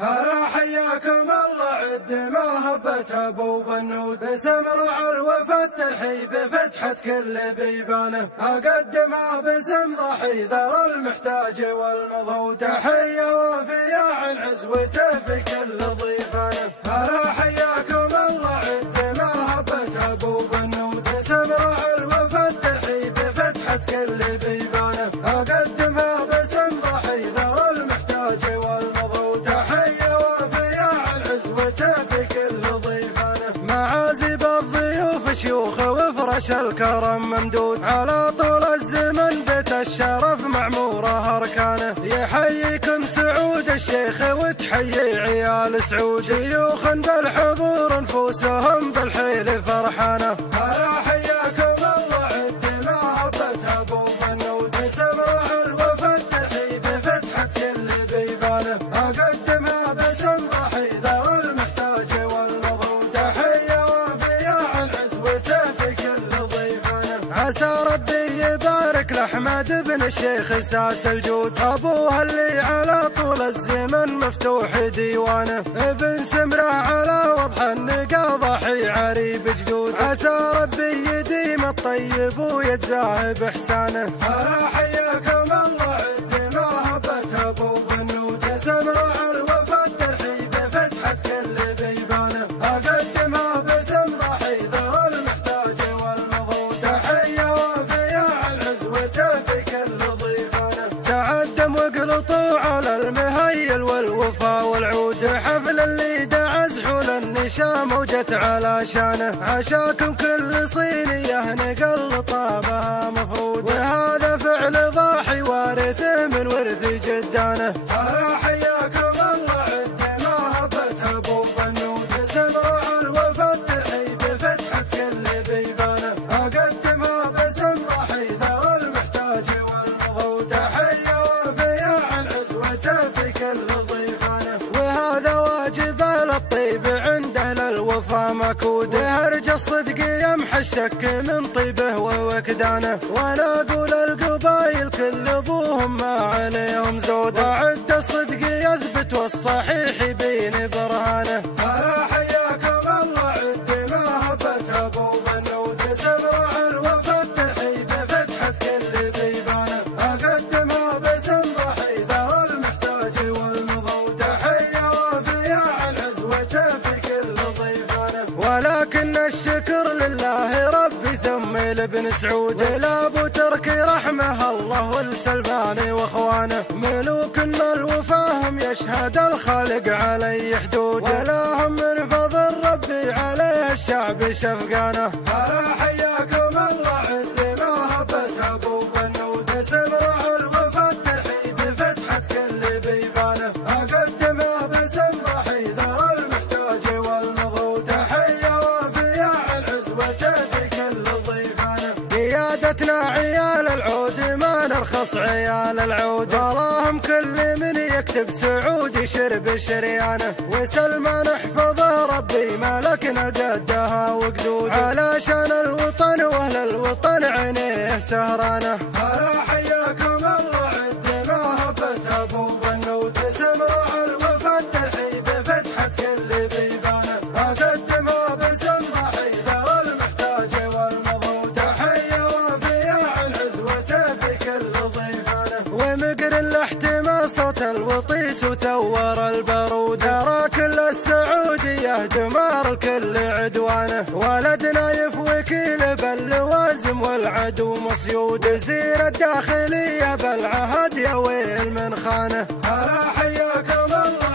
هلا حياكم الله عد ما هبت ابو بنود باسم رعى الوفا الترحيب فتحت كل بيبانه اقدمها باسم ضحي ذر المحتاج والمضود تحيه وافيه عن عزوته في كل ضيفانه. هلا حياكم الله عد ما هبت ابو بنود باسم رعى الوفا الترحيب فتحت كل بيبانه اقدمها باسم ضحي ذر المحتاج والمضود تحيه وافيه عن عزوته في كل ضيفانه. معازب الضيوف شيوخ وفرش الكرم ممدود على طول الزمن بيت الشرف معموره اركانه يحييكم سعود الشيخ وتحيي عيال سعود شيوخ بالحضور نفوسهم بالحيل فرحانه. هلا حياكم الله عد ما هبت ابو بنود باسم رعى الوفا الترحيب فتحت كل بيبانه اقدمها باسم ضحي ذر المحتاج والمضروب تحيه وافيه عن عزوته في كل ضيفانه. عسى ربي يبارك لاحمد بن الشيخ ساس الجود ابوه اللي على طول الزمن مفتوح ديوانه ابن سمره على وضح النقا ضحي عريب جدود عسى ربي يديم الطيب ويجزاه باحسانه. هلا حياكم الله عد ما هبت ابو بنود باسم رعى الوفا الترحيب فتحت كل بيبانه اقدمها باسم ضحي ذر المحتاج والمضروب تحيه وافيه عن عزوته في كل ضيفانه. تعدم واقلطوا على المهيل والوفا والعود حفل اللي دعس حول النشا موجت على شانه عشاكم كل صينيه نقل طابها مفروض وهذا فعل ضاحي وارثه من ورث جدانه. هلا حياكم الله عد ما هبت ابو بنود باسم رعى الوفا الترحيب فتحت كل بيبانه اقدمها باسم ضحي ذر المحتاج والمضروب تحيه وافيه عن عزوته في كل ضيفانه. وهذا واجب للطيب عنده للوفا مكود هرج الصدق يمحى الشك من طيبه ووكدانه وانا اقول القبايل كل ابوهم ما عليهم زود عد الصدق يثبت والصحيح يبين برهانه. هلا حياكم الله عد ما هبت ابو بنود باسم رعى الوفا الترحيب فتحت كل بيبانه اقدمها باسم ضحي ذر المحتاج والمضروب تحيه وافيه عن عزوته في كل ضيفانه. ولكن الشكر لله ربي ثم لابن سعود لابو تركي رحمه الله والسلمان واخوانه ملوك الوفاهم يشهد الخالق علي حدود ولا هم من فضل ربي عليه الشعب شفقانه. هلا حياكم الله عد ما هبت ابو بنود باسم رعى الوفا الترحيب فتحت كل بيبانه اقدمها باسم ضحي ذر المحتاج والمضروب تحيه وافيه عن عزوته في كل ضيفانه. قيادتنا عيال العود ما نرخص عيال العود وراهم كل من يكتب سعود يشرب شريانه وسلمان احفظه ربي مالكنا قدها وقدود علشان الوطن واهل الوطن عينيه سهرانه. هلا حياكم الله عد ما هبت ابو بنود باسم رعى الوفا الترحيب فتحت كل بيبانه اقدمها باسم ضحي ذر المحتاج والمضروب تحيه وافيه عن عزوته في كل ضيفانه. ومقر الاحتمى صوت الوطيس وثور البارود ترى كل السعوديه دمار الكل عدوانه ولدنا يفوكيل باللوازم والعدو مصيود زير الداخليه بالعهد يا ويل من خانه. هلا حياكم الله